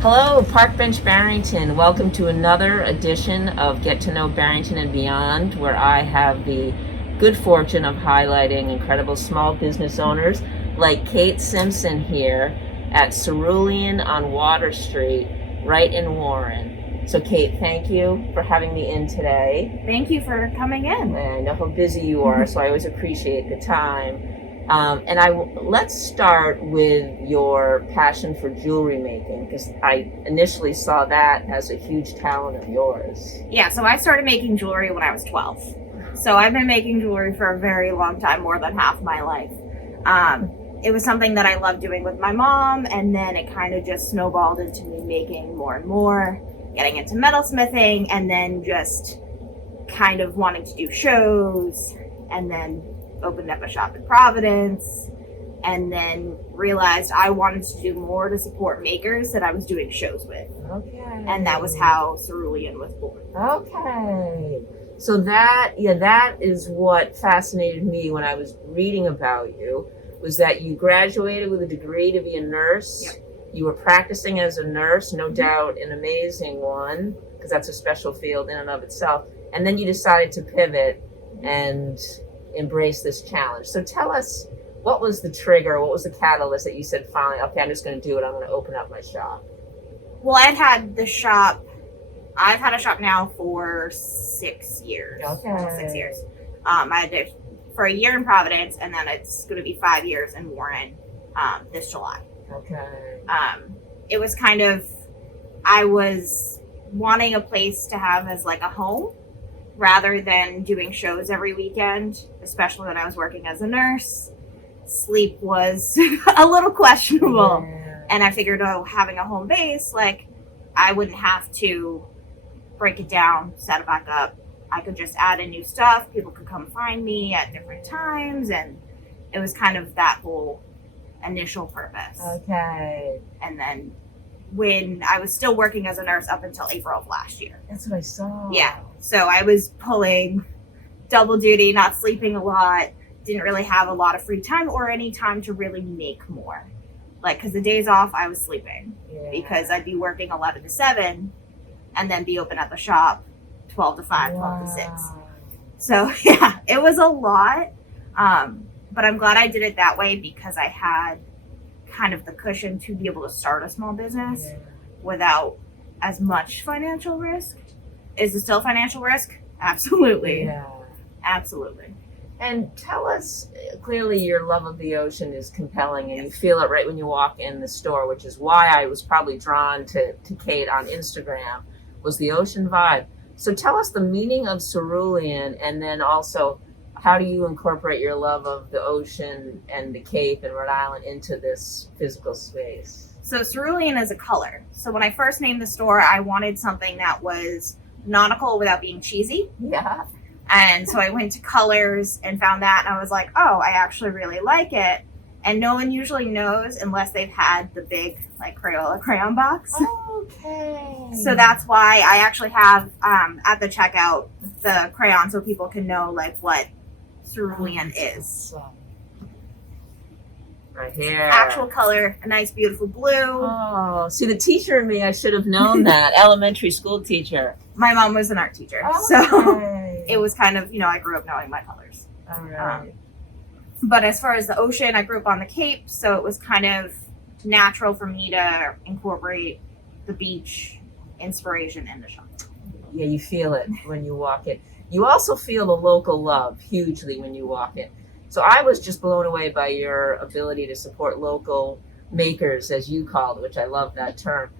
Hello, Park Bench Barrington. Welcome to another edition of Get to Know Barrington and Beyond, where I have the good fortune of highlighting incredible small business owners like Kate Simpson here at Cerulean on Water Street, right in Warren. So, Kate, thank you for having me in today. Thank you for coming in. I know how busy you are, so I always appreciate the time. Let's start with your passion for jewelry making, because I initially saw that as a huge talent of yours. Yeah, so I started making jewelry when I was 12. So I've been making jewelry for a very long time, more than half my life. It was something that I loved doing with my mom, and then it kind of just snowballed into me making more and more, getting into metalsmithing, and then just kind of wanting to do shows, and then opened up a shop in Providence, and then realized I wanted to do more to support makers that I was doing shows with. Okay. And that was how Cerulean was born. Okay. So that is what fascinated me when I was reading about you, was that you graduated with a degree to be a nurse. Yep. You were practicing as a nurse, no doubt an amazing one, because that's a special field in and of itself. And then you decided to pivot and embrace this challenge. So tell us, what was the trigger? What was the catalyst that you said, finally, okay, I'm just going to do it. I'm going to open up my shop. Well, I've had a shop now for 6 years. Okay. Almost 6 years. I had it for a year in Providence, and then it's going to be 5 years in Warren this July. Okay. It was kind of, I was wanting a place to have as like a home, rather than doing shows every weekend, especially when I was working as a nurse. Sleep was a little questionable. Yeah. And I figured, having a home base, like, I wouldn't have to break it down, set it back up. I could just add in new stuff. People could come find me at different times. And it was kind of that whole initial purpose. Okay. And then when I was still working as a nurse up until April of last year. That's what I saw. Yeah. So I was pulling double duty, not sleeping a lot, didn't really have a lot of free time or any time to really make more. Like, because the days off, I was sleeping. Yeah. Because I'd be working 11 to 7 and then be open at the shop 12 to 5, 12 to 6. So, yeah, it was a lot. But I'm glad I did it that way because I had kind of the cushion to be able to start a small business without as much financial risk. Is it still financial risk? Absolutely. Yeah. Absolutely. And tell us, clearly your love of the ocean is compelling, and you feel it right when you walk in the store, which is why I was probably drawn to Kate on Instagram, was the ocean vibe. So tell us the meaning of Cerulean, and then also, how do you incorporate your love of the ocean and the Cape and Rhode Island into this physical space? So Cerulean is a color. So when I first named the store, I wanted something that was nautical without being cheesy. Yeah. And so I went to colors and found that, and I was like, oh, I actually really like it. And no one usually knows unless they've had the big, like, Crayola crayon box. Okay. So that's why I actually have at the checkout the crayon so people can know, like, what Cerulean is. Right here. Actual color, a nice beautiful blue. Oh, see, the teacher in me, I should have known that. Elementary school teacher. My mom was an art teacher, so it was kind of, I grew up knowing my colors. All right. But as far as the ocean, I grew up on the Cape, so it was kind of natural for me to incorporate the beach inspiration in the shop. Yeah, you feel it when you walk in. You also feel the local love hugely when you walk in. So I was just blown away by your ability to support local makers, as you called it, which I love that term.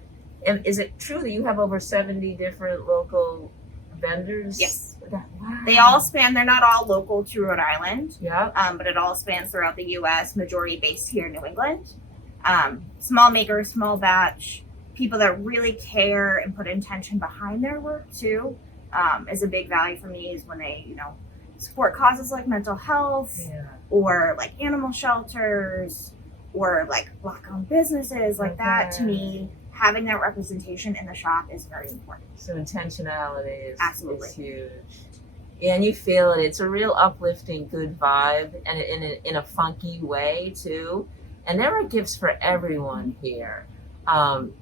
And is it true that you have over 70 different local vendors? Yes. Wow. They all span, they're not all local to Rhode Island, Yeah. but it all spans throughout the U.S., majority based here in New England. Small makers, small batch, people that really care and put intention behind their work too, is a big value for me, is when they, support causes like mental health, or like animal shelters, or like Black-owned businesses, like that. To me, having that representation in the shop is very important. So intentionality Absolutely. is huge. Yeah, and you feel it. It's a real uplifting, good vibe, and in a funky way too. And there are gifts for everyone here.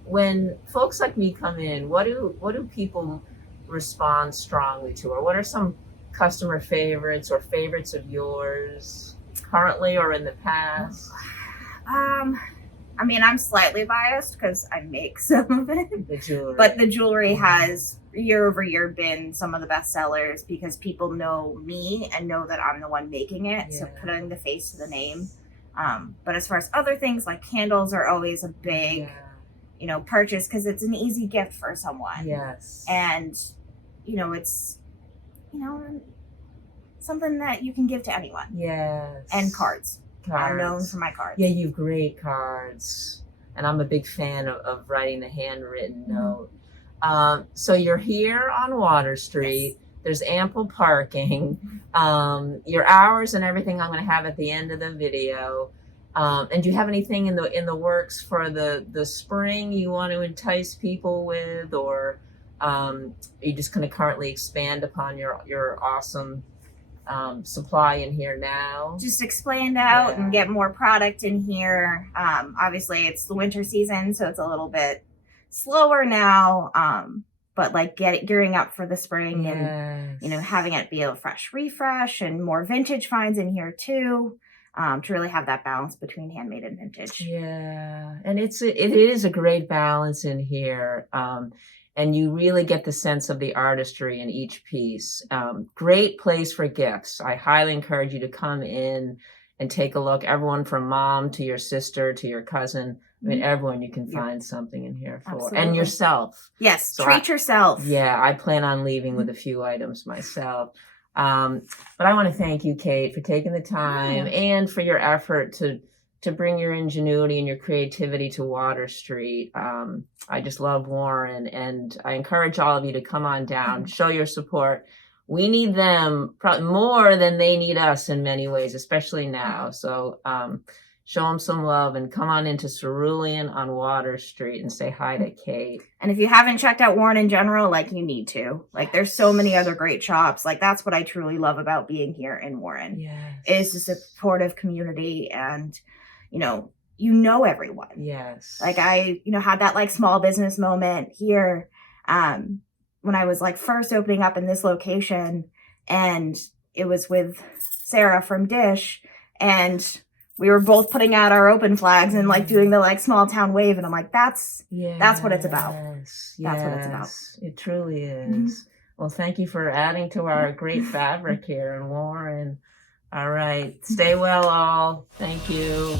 When folks like me come in, what do people respond strongly to, or what are some customer favorites or favorites of yours currently or in the past? I mean, I'm slightly biased because I make some of it. The jewelry. But the jewelry has year over year been some of the best sellers because people know me and know that I'm the one making it. So Yeah. putting the face to the name. But as far as other things like candles are always a big, purchase because it's an easy gift for someone. Yes. And, it's, something that you can give to anyone. Yes. And cards. I'm known Cards. for my cards. Yeah, you have great cards. And I'm a big fan of writing the handwritten note. So you're here on Water Street. Yes. There's ample parking. Your hours and everything I'm going to have at the end of the video. And do you have anything in the works for the spring you want to entice people with, or are you just going to currently expand upon your awesome supply in here now? Just expand out Yeah. and get more product in here. Obviously it's the winter season, so it's a little bit slower now. But like gearing up for the spring. Yes. And having it be a fresh refresh and more vintage finds in here too. To really have that balance between handmade and vintage. Yeah, and it is a great balance in here. And you really get the sense of the artistry in each piece. Great place for gifts. I highly encourage you to come in and take a look. Everyone from mom to your sister to your cousin. I mean, everyone you can find something in here for. Absolutely. And yourself. Yes, So treat yourself. Yeah, I plan on leaving with a few items myself. But I want to thank you, Kate, for taking the time and for your effort to bring your ingenuity and your creativity to Water Street. I just love Warren, and I encourage all of you to come on down, show your support. We need them probably more than they need us in many ways, especially now. So show them some love and come on into Cerulean on Water Street and say hi to Kate. And if you haven't checked out Warren in general, you need to. There's so many other great shops. That's what I truly love about being here in Warren. Yes. Is the supportive community and, everyone. Yes. I, had that small business moment here when I was first opening up in this location, and it was with Sarah from Dish, and we were both putting out our open flags and doing the small town wave, and I'm that's what it's about. Yes. That's what it's about. It truly is. Well, thank you for adding to our great fabric here in Warren. All right. Stay well, all. Thank you.